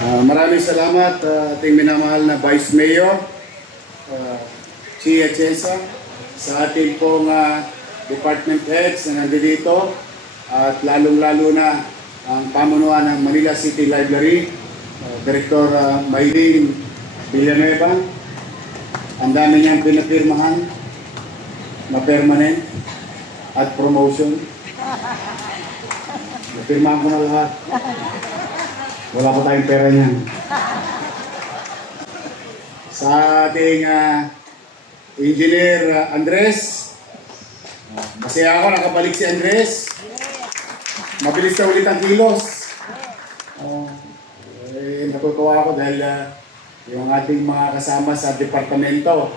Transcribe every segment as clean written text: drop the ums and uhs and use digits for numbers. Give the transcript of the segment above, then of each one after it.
Maraming salamat ating minamahal na Vice Mayor Chia Chesa, sa ating pong department heads na nandito, at lalong-lalo na ang pamunuan ng Manila City Library, Director Maylene Villanueva. Ang dami niyang pinapirmahan na permanent at promotion. Napirmahan ko na lahat. Wala pa tayong pera niyan. Sa ating Engineer Andres, masaya ako nakabalik si Andres. Mabilis na ulit ang kilos. Natutuwa ako dahil yung ating mga kasama sa departamento,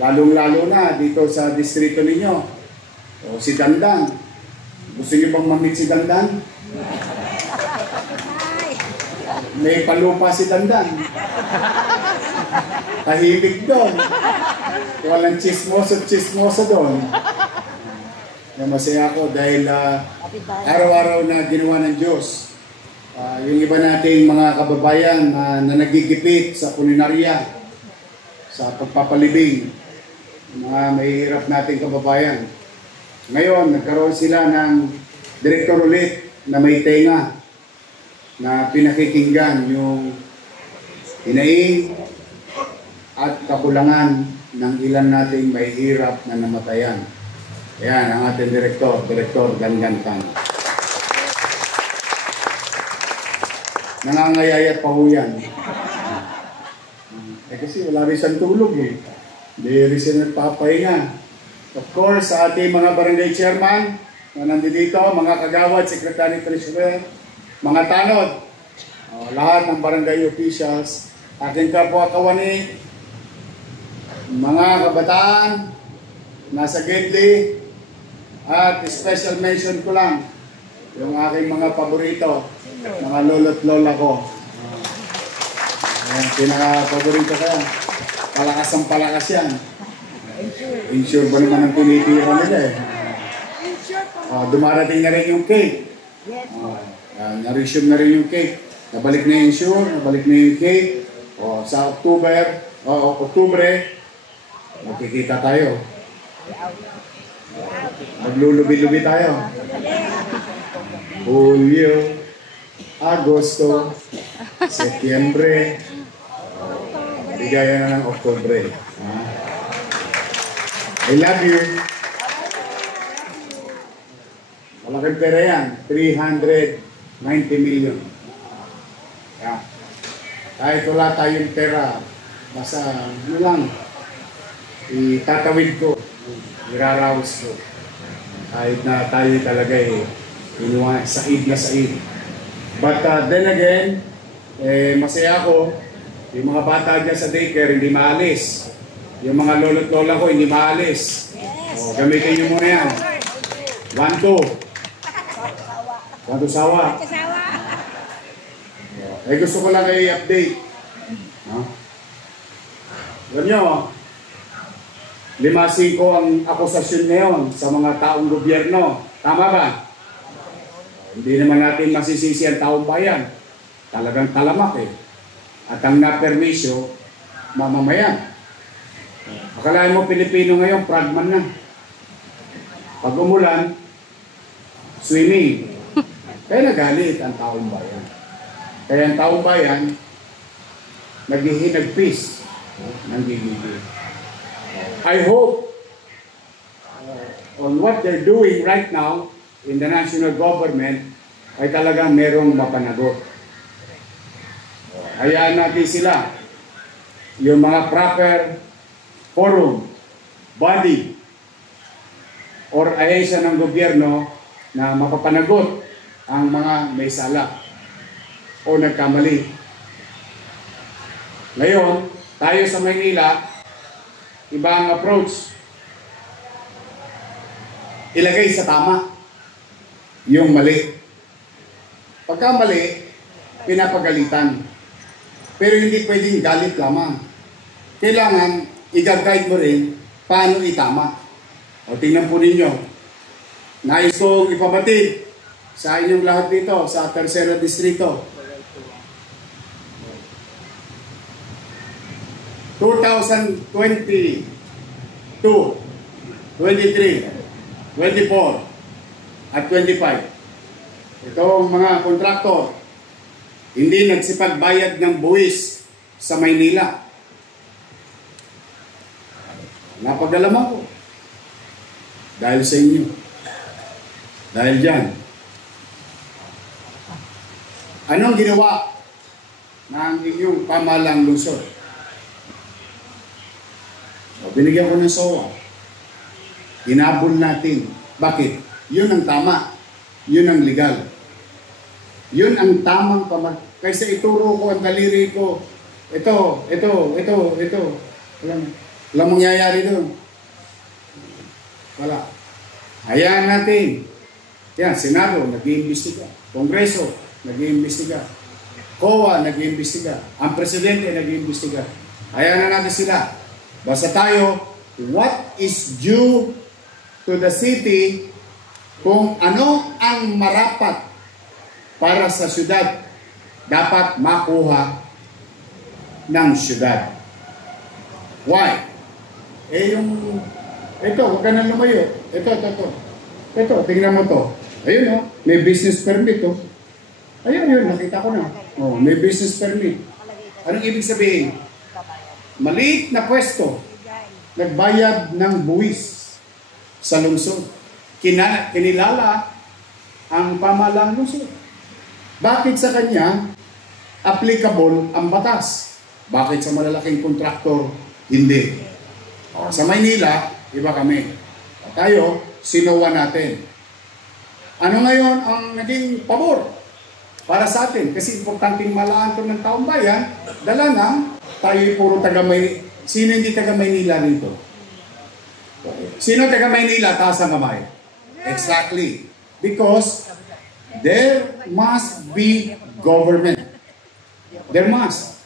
lalong-lalo na dito sa distrito ninyo, si Dandan. Gusto niyo bang mamit si Dandan? May palupa si Dandan. Tahimik doon. Walang chismoso doon. Masaya ako dahil araw-araw na ginawa ng Diyos. Yung iba nating mga kababayan na nagigipit sa kulinarya, sa pagpapalibing, mga mahihirap nating kababayan. Ngayon, nagkaroon sila ng direktor ulit na may tenga, na pinakikinggan yung hinaing at kakulangan ng ilan nating may hirap na namatayan. Ayan ang ating Direktor Gangan Tan. Nangangayayat pa ho yan. Kasi wala rin siyang tulog eh. Hindi rin siya nagpapahinga. Of course, sa ating mga barangay chairman na nandito, mga kagawad, secretary treasurer, mga tanod, lahat ng barangay officials, aking kapwa kawani, mga kabataan, nasa Gedli, at special mention ko lang, yung aking mga paborito, mga lolo't lola ko. Pinaka-paborito ko yan. Palakas ang palakas yan. Insure ba naman ang tinitira nila eh. Dumarating na rin yung cake. Na-resume na rin yung cake. Nabalik na yung insure, nabalik na yung cake. Sa Oktubre, magkikita tayo. Maglulubi-lubi tayo. Hulyo, Agosto, Setyembre, bigaya na ng Oktubre. I love you. Malaking pera yan, 390 million. Yeah. Kahit wala tayong pera, basta ano lang, itatawid ko, iraraos ko. Kahit na tayo talaga said na said. But then again, masaya ako, yung mga bata dyan sa daycare hindi maalis. Yung mga lolo't lola ko hindi maalis. Gamitin nyo muna yan. 1-2. Sawa. Gusto ko lang i-update. Alam nyo, 5-5 ang akusasyon ngayon sa mga taong gobyerno. Tama ba? Hindi naman natin masisisi ang taong bayan. Talagang talamak eh. At ang napermisyo, mamamayan. Akalain mo Pilipino ngayon, pragman na. Pag umulan, swimming. Kaya nagalit ang taong bayan. Kaya ang taong bayan, naghihinagpis. Nanggigigil. I hope on what they're doing right now in the national government ay talagang merong mapanagot. Hayaan natin sila, yung mga proper forum, body, or ahensya ng gobyerno na mapapanagot ang mga may sala o nagkamali. Ngayon, tayo sa Maynila, iba ang approach. Ilagay sa tama yung mali. Pagka mali, pinapagalitan. Pero hindi pwedeng galit lamang. Kailangan i-guide mo rin paano itama. O tingnan po ninyo. Nais kong ipabatid sa inyong lahat dito sa Tercero Distrito. 2022, 23, 24, at 25. Itong mga kontraktor, hindi nagsipagbayad ng buwis sa Maynila. Napagdalaman ko. Dahil sa inyo. Dahil dyan. Anong ginawa ng inyong pamahalang lungsod? Binigyan ko ng SOA. Hinabol natin. Bakit? Yun ang tama. Yun ang legal. Yun ang tamang kaysa ituro ko ang daliri ko. Ito. Walang mangyayari doon. Wala. Hayaan natin. Yan, Senado, nag-iimbestiga. Kongreso, nag-iimbestiga. COA, nag-iimbestiga. Ang Presidente, nag-iimbestiga. Hayaan na natin sila. Basta tayo, what is due to the city kung ano ang marapat para sa syudad dapat makuha ng syudad. Why? Ito, huwag ka na lumayo. Ito, tingnan mo to. Ayun may business permit to. Ayun, nakita ko na. May business permit. Anong ibig sabihin? Maliit na pwesto, nagbayad ng buwis sa lungsod. Kinilala ang pamahalang lungsod. Bakit sa kanya applicable ang batas? Bakit sa malalaking kontraktor hindi? Sa Maynila, iba kami. Tayo, sinuwa natin. Ano ngayon ang naging pabor para sa atin? Kasi importanteng malaan ito ng taong bayan, dala na tayo puro taga-Maynila. Sino hindi taga-Maynila rito? Sino taga-Maynila? Taas ang kamay. Exactly. Because there must be government. There must.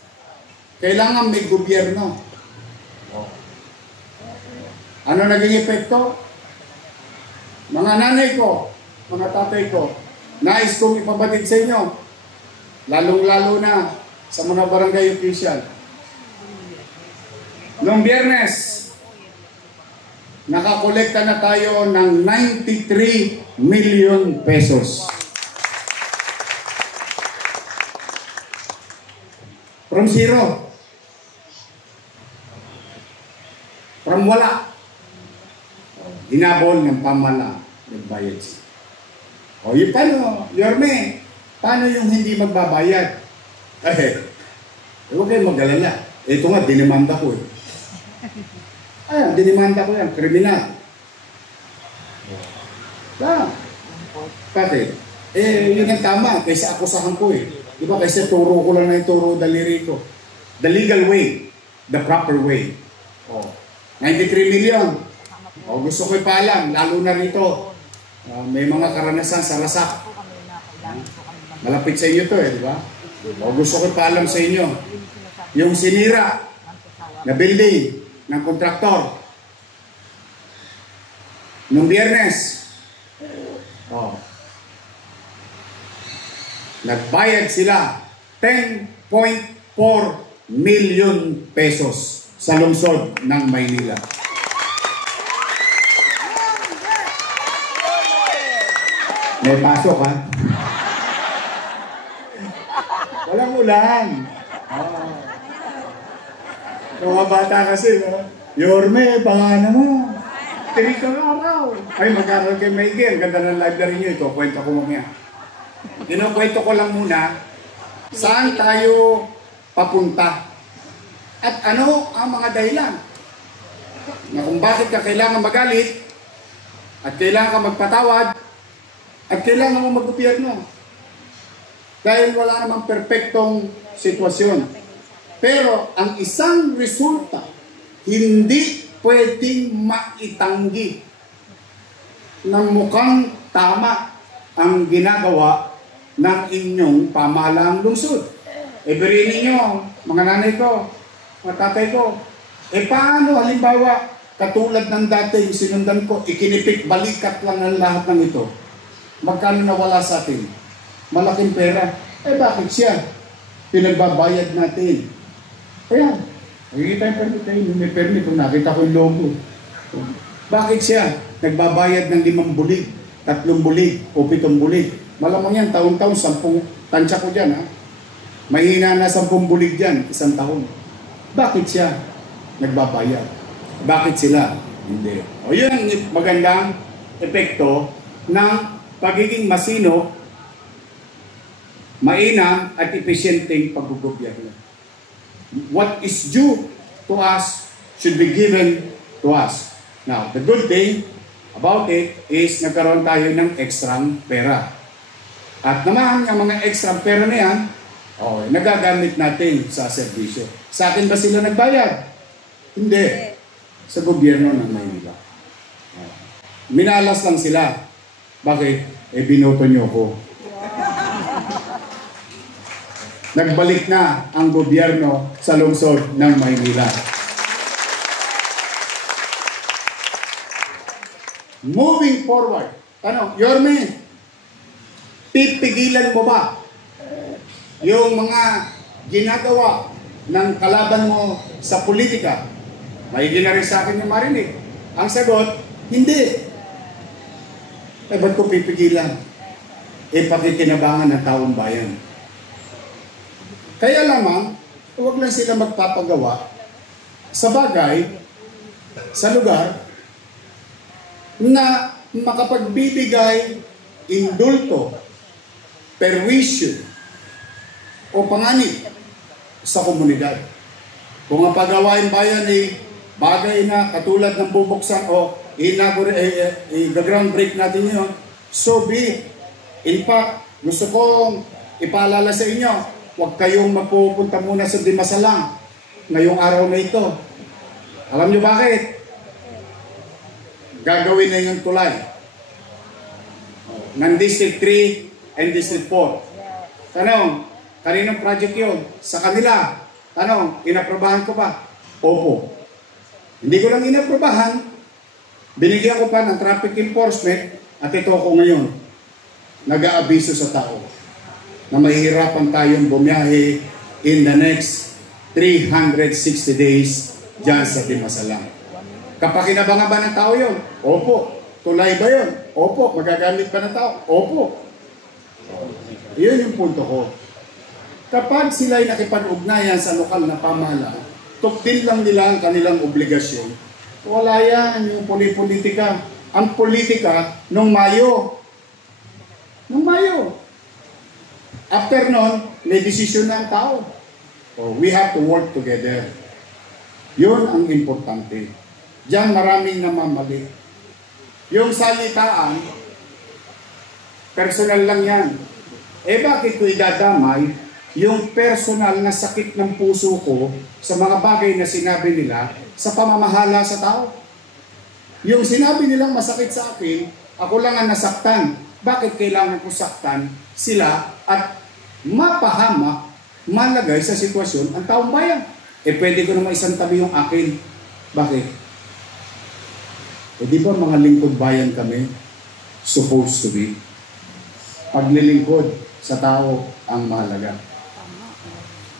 Kailangan may gobyerno. Ano naging epekto? Mga nanay ko, mga tatay ko, nais kong ipabatid sa inyo, lalong-lalo na sa mga barangay official. Noong Biyernes, nakakolekta na tayo ng 93 million pesos. From zero. From wala. Hinabol ng pamala. Nagbayad siya. Yung paano, Yorme, paano yung hindi magbabayad? Huwag kayong mag-alala. Ito nga, dinimanda ko dinimanda ko yan, kriminal. Bakit? Yun ang tama, kaysa akusahan ko Diba, kaysa turo ko lang na yung turo daliri ko. The legal way, the proper way. 93 million. Gusto ko ipaalam, lalo na rito. May mga karanasan sa Rasak. Malapit sa inyo to diba? Gusto ko ipaalam sa inyo. Yung sinira na building ng kontraktor nung Biyernes, nagbayad sila 10.4 million pesos sa lungsod ng Maynila. May pasok walang ulan. Mga bata kasi, Yorme, baka naman. Tinig ka araw. Ay, magkakaroon kay Miguel. Ganda ng live na rin nyo ito. Kwento ko mamaya. Kinukwento ko lang muna, saan tayo papunta? At ano ang mga dahilan? Na kung bakit ka kailangan magalit, at kailangan ka magpatawad, at kailangan mo mag-gobyerno. Dahil wala namang perpektong sitwasyon. Pero ang isang resulta, hindi pwedeng maitanggi na mukhang tama ang ginagawa ng inyong pamahalaang lungsod. Iberiin ninyo, mga nanay ko, mga tatay ko, paano halimbawa, katulad ng dati yung sinundan ko, ikinipik balikat lang ang lahat ng ito. Magkano nawala sa atin? Malaking pera. Bakit siya? Pinagbabayad natin. Ayan. Nakikita yung permit tayo, may permit kung nakita ko yung logo. Bakit siya nagbabayad ng 5 bulig, 3 bulig, o 7 bulig? Malamang yan, taon-taon, 10, tansya ko dyan, ha? Mahina na 10 bulig dyan, 1 taon. Bakit siya nagbabayad? Bakit sila? Hindi. O yun ang magandang epekto ng pagiging masino, mainam at epesyenteng paggugobyerno. What is due to us should be given to us. Now, the good thing about it is nagkaroon tayo ng ekstrang pera. At naman, ang mga ekstrang pera na yan, nagagamit natin sa serbisyo. Sa akin ba sila nagbayad? Hindi. Sa gobyerno ng Maynila. Minalas lang sila. Bakit? Binoto nyo ko. Nagbalik na ang gobyerno sa lungsod ng Maynila. Moving forward. Yorme, pipigilan mo ba yung mga ginagawa ng kalaban mo sa politika? Maigi na rin sa akin yung marinig. Ang sagot, hindi. Ba't ko pipigilan? Pakikinabangan ng taong bayan. Kaya lamang, huwag lang sila magpapagawa sa bagay, sa lugar, na makapagbibigay indulto, perwisyo, o panganib sa komunidad. Kung ang pagawain bayan ay bagay na katulad ng bubuksan o i-ground break natin yun, so be it. In fact, gusto kong ipaalala sa inyo, huwag kayong mapupunta muna sa Dimasalang ngayong araw na ito. Alam nyo bakit? Gagawin na yung tulay ng District 3 and District 4. Tanong, kaninong project yun? Sa kanila. Tanong, inaprobahan ko ba? Opo. Hindi ko lang inaprobahan. Binigyan ko pa ng traffic enforcement at ito ako ngayon. Nag-aabiso sa tao na mahihirapan tayong bumiyahe in the next 360 days dyan sa Dimasalang. Kapakinabangan ba ng tao yun? Opo. Tulay ba yun? Opo. Magagamit ba ng tao? Opo. Yun yung punto ko. Kapag sila'y nakipag-ugnayan sa lokal na pamahalaan, tuktin lang nila ang kanilang obligasyon. Wala yan, yung politika. Ang politika, nung Mayo. Nung Mayo. After nun, may desisyon na ang tao. So, we have to work together. Yun ang importante. Diyan maraming namamali. Yung salitaan, personal lang yan. Bakit ko idadamay yung personal na sakit ng puso ko sa mga bagay na sinabi nila sa pamamahala sa tao? Yung sinabi nilang masakit sa akin, ako lang ang nasaktan. Bakit kailangan ko saktan sila at mapahamak, malagay sa sitwasyon ang taong bayan? Pwede ko naman isang tabi yung akin. Bakit? Di ba mga lingkod bayan kami? Supposed to be. Paglilingkod sa tao ang mahalaga.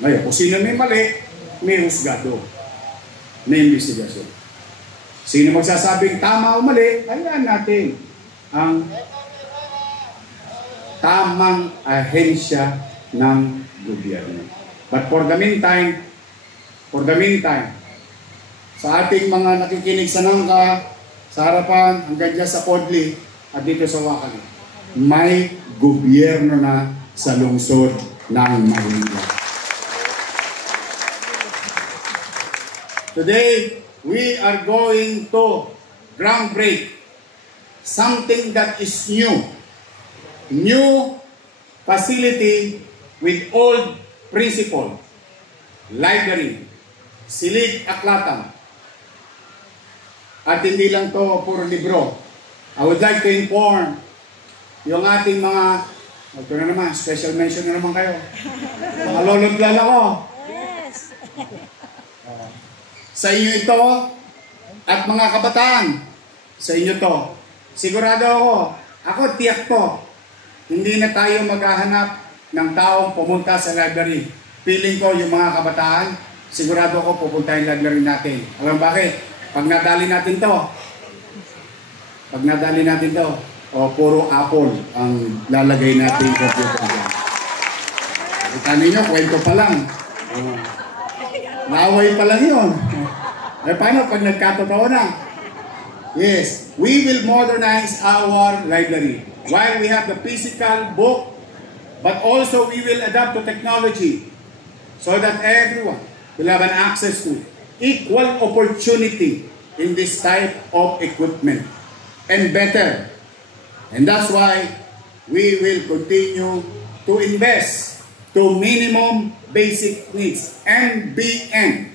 Ngayon, kung sino may mali, may husgado. May investigasyon. Sino magsasabing tama o mali, hayaan natin ang tamang ahensya ng gobyerno. But for the meantime, sa ating mga nakikinig sa Nangka, sa harapan, hanggang dyan sa Podli, at dito sa Wakali, may gobyerno na sa lungsod ng Maynila. Today, we are going to groundbreak something that is new. New facility with old principle. Library. Silid Aklatan. At hindi lang to puro libro. I would like to inform yung ating mga, ito na naman, special mention na naman kayo. Mga lolo't lala ko. Yes. Sa inyo ito, at mga kabataan, sa inyo to. Sigurado ako tiyak to, hindi na tayo maghahanap ng taong pumunta sa library. Feeling ko yung mga kabataan, sigurado ako pupuntahin library natin. Alam bakit? Pag nadali natin to, puro Apple ang lalagay natin computer dyan. Kita ninyo, kwento pa lang. Naway pa lang yun. Paano pag nagkatotoo na? Yes, we will modernize our library. While we have the physical book, but also we will adapt to technology so that everyone will have an access to equal opportunity in this type of equipment and better. And that's why we will continue to invest to minimum basic needs, MBN,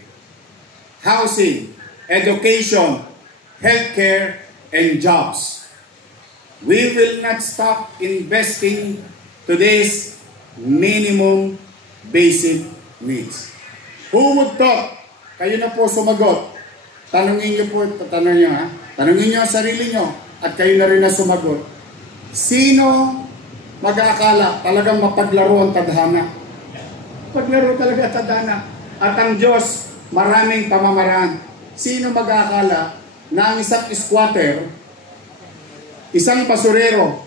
housing, education, healthcare, and jobs. We will not stop investing to this minimum basic needs. Who would thought? Kayo na po sumagot. Tanungin niyo ang sarili niyo at kayo na rin na sumagot. Sino mag-aakala talagang mapaglaro ang tadhana? Paglaro talaga tadhana. At ang Diyos, maraming pamamaraan. Sino mag-aakala na ang isang squatter, isang basurero,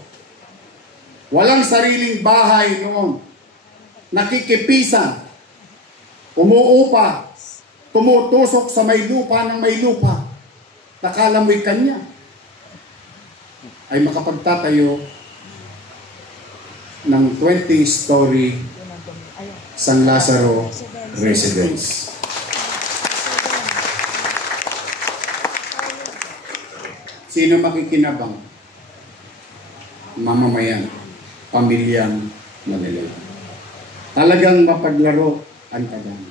walang sariling bahay noon, nakikipisan, umuupa, tumutusok sa may lupa ng may lupa, nakala mo'y kanya, ay makapagtatayo ng 20-story San Lazaro residence. Sino makikinabang? Mamamayan, pamilyang Manila. Talagang mapaglaro ang tadhana.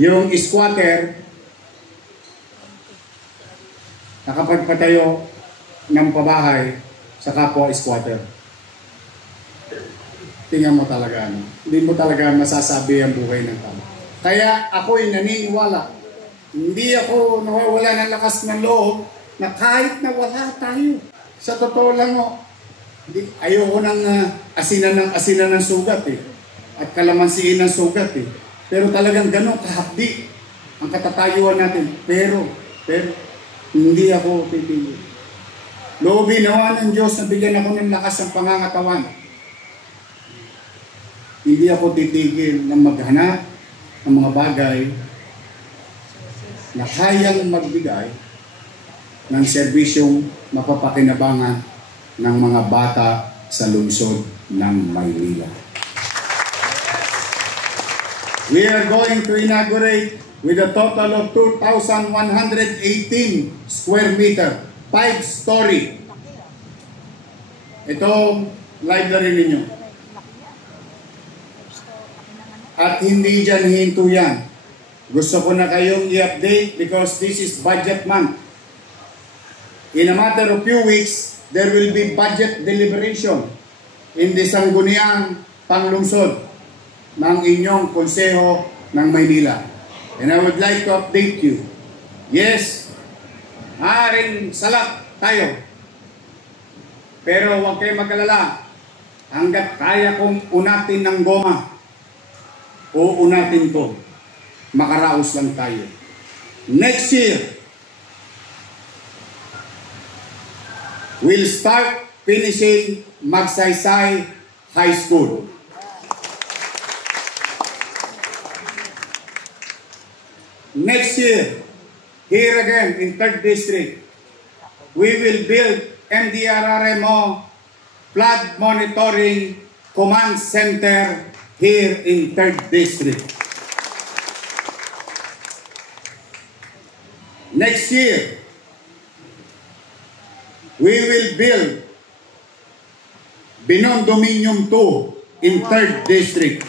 Yung squatter, nakapagpatayo ng pabahay sa kapwa squatter. Tingnan mo talaga, ano? Hindi mo talaga masasabi ang buhay ng tao. Kaya ako'y naniniwala. Hindi ako nawawala ng lakas ng loob na kahit na wala tayo. Sa totoo lang, ayoko nang asinan ng sugat eh. At kalamansiin ng sugat eh. Pero talagang ganun kahapdi ang katatayuan natin. Pero, hindi ako titigil. Loobin nawa ng Diyos na bigyan ako ng lakas ng pangangatawan. Hindi ako titigil ng maghanap ng mga bagay na kayang magbigay ng serbisyong mapapakinabangan ng mga bata sa lungsod ng Maynila. We are going to inaugurate with a total of 2,118 square meter, 5-story. Ito, library ninyo. At hindi dyan hinto yan. Gusto ko na kayong i-update because this is budget month. In a matter of few weeks, there will be budget deliberation in the Sangguniang Panglungsod ng inyong Konseho ng Maynila. And I would like to update you. Yes, maaaring salak tayo. Pero huwag kayo mag-alala. Hanggat kaya kong unatin ng goma, uunatin ko. Makaraos lang tayo. Next year, we'll start finishing Magsaysay High School. Next year, here again in 3rd District, we will build MDRRMO Flood Monitoring Command Center here in 3rd District. Next year, we will build Binondominium 2 in 3rd District.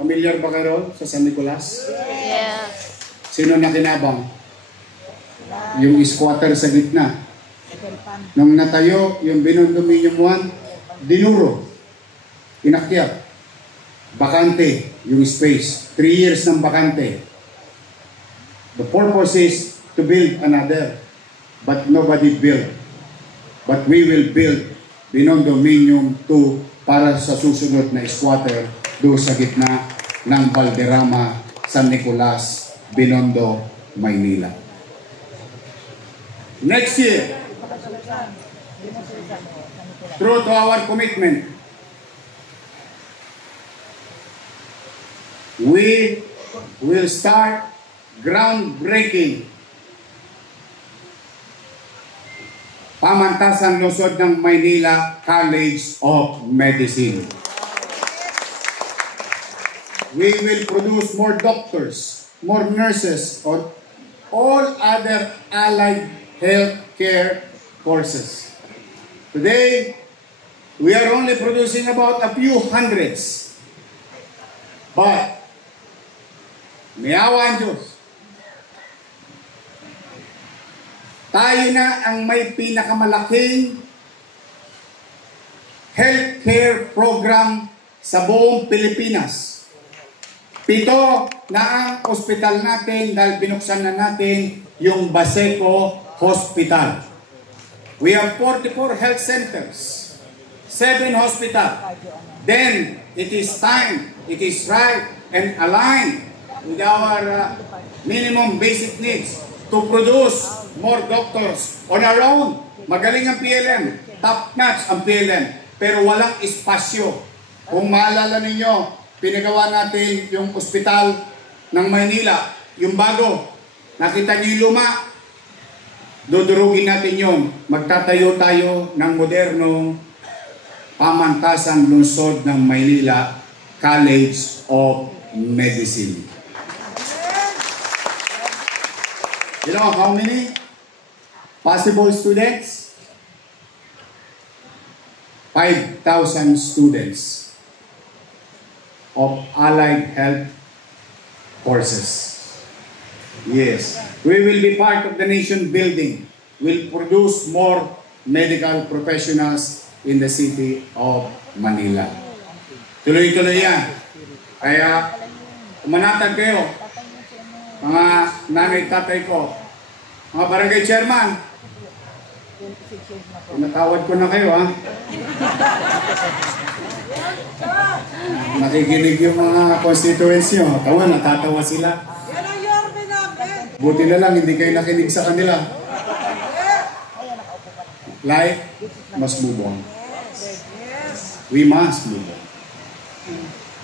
Familiar ba kayo sa San Nicolas? Yes. Sino nakinabang? Yung squatter sa gitna. Nung natayo, yung Binondominium 1, dinuro. Inakyat. Bakante yung space. 3 years ng bakante. The purpose is to build another. But nobody built. But we will build Binondominium 2 para sa susunod na squatter doon sa gitna ng Valderrama, San Nicolas, Binondo, Maynila. Next year, true to our commitment, we will start groundbreaking Pamantasan Lungsod ng Maynila College of Medicine. We will produce more doctors, more nurses, or all other allied healthcare courses. Today, we are only producing about a few hundreds. But, may awa ang Diyos. Tayo na ang may pinakamalaking healthcare program sa buong Pilipinas. 7 na ang ospital natin dahil binuksan na natin yung Baseco Hospital. We have 44 health centers, 7 hospitals. Then, it is time, it is right, and aligned with our minimum basic needs to produce more doctors on our own. Magaling ang PLM, top-notch ang PLM, pero walang espasyo. Kung maalala ninyo, pinagawa natin yung ospital ng Maynila, yung bago. Nakita niyo yung luma? Dudurugin natin yon. Magtatayo tayo ng modernong Pamantasan Lungsod ng Maynila College of Medicine. You know how many possible students? 5,000 students of allied health courses. Yes, we will be part of the nation building. We'll produce more medical professionals in the city of Manila. Tuloy-tuloy yan. Kaya, umanatag kayo, mga nanay, tatay ko, mga barangay chairman, natawad ko na kayo, ha? Nakikinig yung mga constituents nyo. Tawa, natatawa sila. Buti na lang, hindi kayo nakinig sa kanila. Life must move on. We must move on.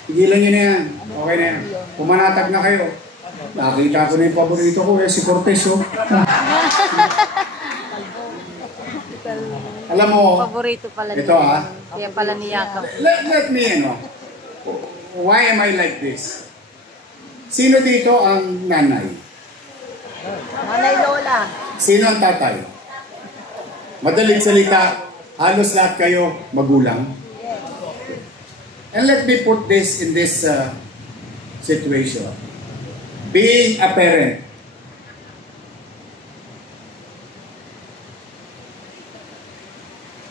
Tigilan nyo na yan. Okay na yan. Pumanatag na kayo. Nakita ko na yung paborito ko, si Cortez, oh. Alam mo, paborito pala ito niya. Kaya pala niyakap. Let me, why am I like this? Sino dito ang nanay? Nanay Lola. Sino ang tatay? Madaling salita, halos lahat kayo magulang. And let me put this in this situation. Being a parent,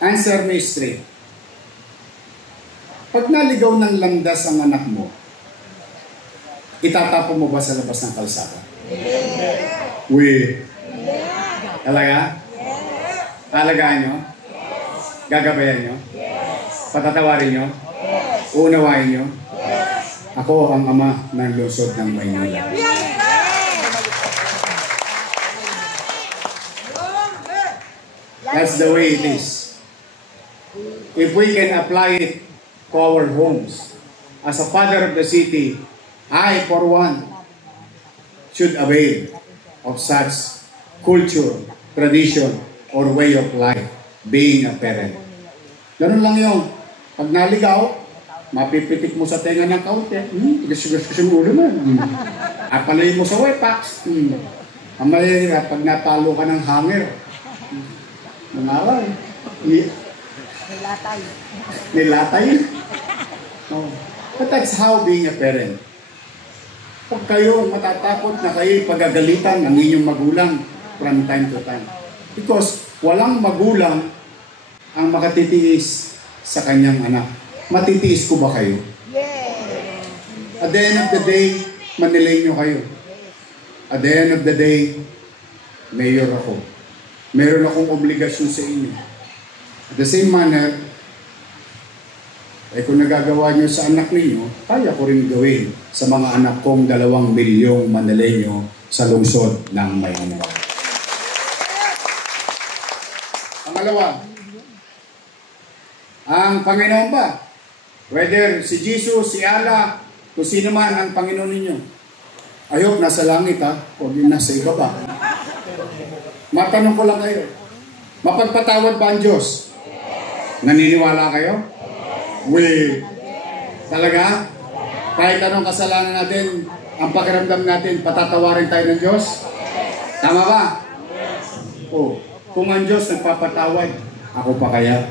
answer me straight. Pag naligaw ng landas ang anak mo, itatapon mo ba sa labas ng kalsada? We. Talaga? Talagaan nyo? Gagabayan nyo? Patatawarin nyo? Uunawain nyo? Ako ang ama ng lungsod ng Maynila. That's the way it is. If we can apply it to our homes, as a father of the city, I, for one, should avail of such culture, tradition, or way of life, being a parent. Ganun lang yun. Pag naligaw, mapipitik mo sa tenga ng kaunti. Gas-gas yung ulo mo. Apalay mo sa wepax. Ang mahirap, pag natalo ka ng hanger, manawal. Nilatay. Nilatay. Oh. But that's how being a parent. Pag kayo matatakot na kayo pagagalitan ng inyong magulang from time to time. Because walang magulang ang makatitiis sa kanyang anak. Matitiis ko ba kayo? Yes. At the end of the day, manilay nyo kayo. At the end of the day, mayor ako. Meron akong obligasyon sa inyo. At the same manner, Ay kung nagagawa nyo sa anak ninyo, kaya ko rin gawin sa mga anak kong 2 milyong Manileño sa lungsod ng Maynila. Pangalawa, ang Panginoon ba? Whether si Jesus, si Allah, kung sino man ang Panginoon ninyo. I hope nasa langit ha, o din nasa ibaba. Matanong ko lang kayo, mapagpatawad ba ang Diyos? Naniniwala kayo? Talaga? Kahit anong kasalanan natin, ang pakiramdam natin, patatawarin tayo ng Diyos? Tama ba? O, kung ang Diyos nagpapatawad, ako pa kaya?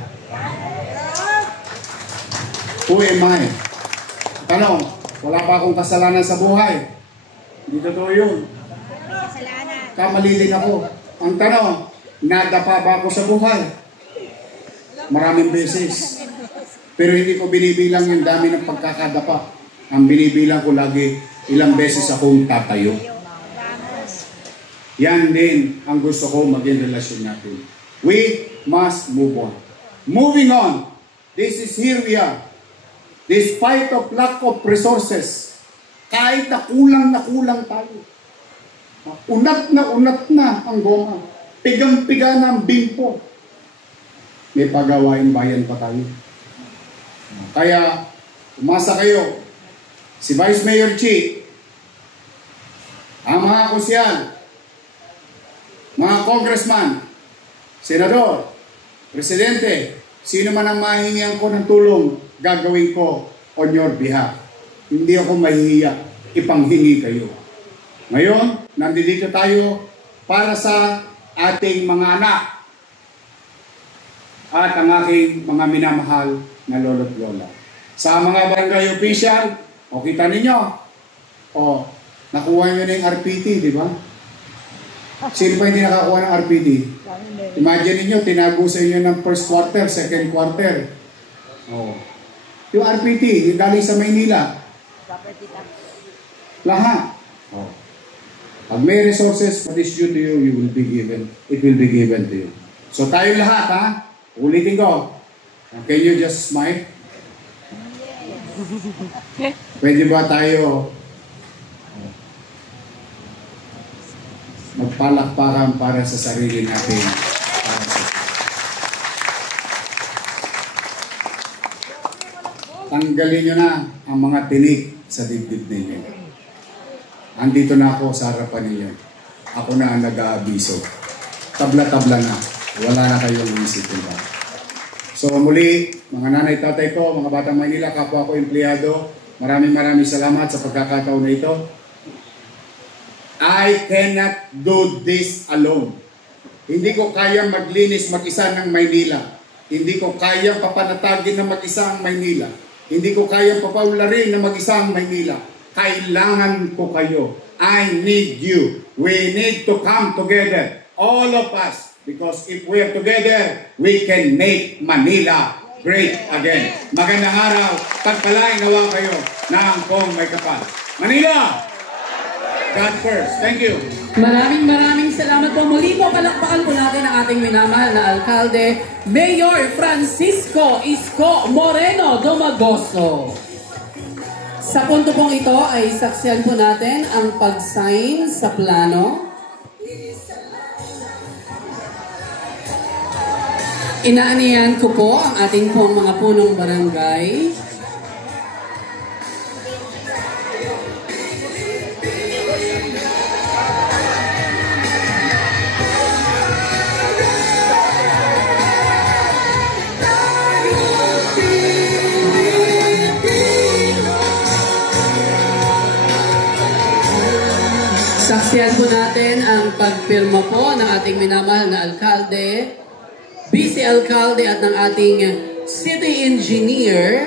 Who am I? Tanong, wala pa akong kasalanan sa buhay. Hindi totoo yun. Kamali din ako. Ang tanong, nadapa ba ako sa buhay? Maraming beses. Pero hindi ko binibilang yung dami ng pagkakadapa. Ang binibilang ko lagi, ilang beses akong tatayo. Yan din ang gusto ko maging relasyon natin. We must move on. Moving on. This is here we are. Despite of lack of resources, kahit na kulang tayo. Unat na ang goma. Pigang-piga na ang bimpo. May pagawain bayan pa tayo. Kaya, umasa kayo. Si Vice Mayor Chi, ang mga kusyal, mga congressman, senador, presidente, sino man ang mahingihan ko ng tulong, gagawin ko on your behalf. Hindi ako mahihiya, ipanghingi kayo. Ngayon, nandito tayo para sa ating mga anak at ang aking mga minamahal na lolo't lola. Sa mga barangay official, o kita ninyo, o nakuha nyo na yung RPT, di ba? Sino pa hindi nakakuha ng RPT? Imagine niyo, tinago sa inyo ng first quarter, second quarter. Oh. Yung RPT, yung galing sa Maynila. Lahat. Oh. Pag may resources, what is due to you, you will be given. It will be given to you. So tayo lahat, ha? Ulitin ko. Can you just smile? Pwede ba tayo magpalakpakan para sa sarili natin? Tanggalin nyo na ang mga tinik sa dibdib ninyo. Andito na ako sa harapan ninyo. Ako na ang nag-aabiso. Tabla-tabla na. Wala na kayong isipin ba. So muli, mga nanay, tatay ko, mga batang Maynila, kapwa ko empleyado, maraming salamat sa pagkakataon na ito. I cannot do this alone. Hindi ko kaya maglinis mag-isa ng Maynila. Hindi ko kaya papanatagin na mag-isa ang Maynila. Hindi ko kaya papaularin na mag-isa ang Maynila. Kailangan ko kayo. I need you. We need to come together. All of us. Because if we are together, we can make Manila great again. Magandang araw. Pagpalain nawa kayo ng kong may kapal. Manila! God first. Thank you. Maraming salamat po. Muli po, palakpakan po natin ang ating minamahal na alkalde, Mayor Francisco Isko Moreno Domagoso. Sa punto pong ito ay saksiyan po natin ang pag-sign sa plano. Inaanihan ko po ang ating pong mga punong barangay. Saksiyan po natin ang pagpirma po ng ating minamahal na alkalde, Vice Alkalde at ng ating City Engineer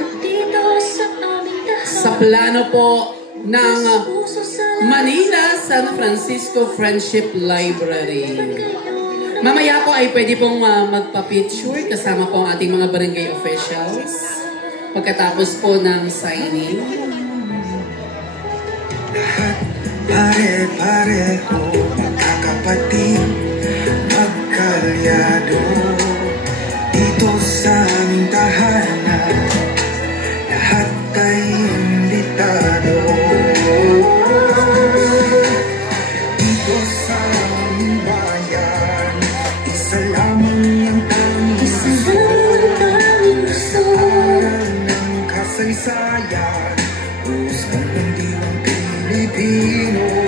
sa plano po ng Manila San Francisco Friendship Library. Mamaya po ay pwede pong magpa-picture kasama po ang ating mga barangay officials pagkatapos po ng signing. Pare-pareho, magkakapatid, magkalyado dito sa aming tahanan. isang bayan. Isa lamang ang tanging gusto, aral ng kasaysayan, husgan ng diwang Pilipino.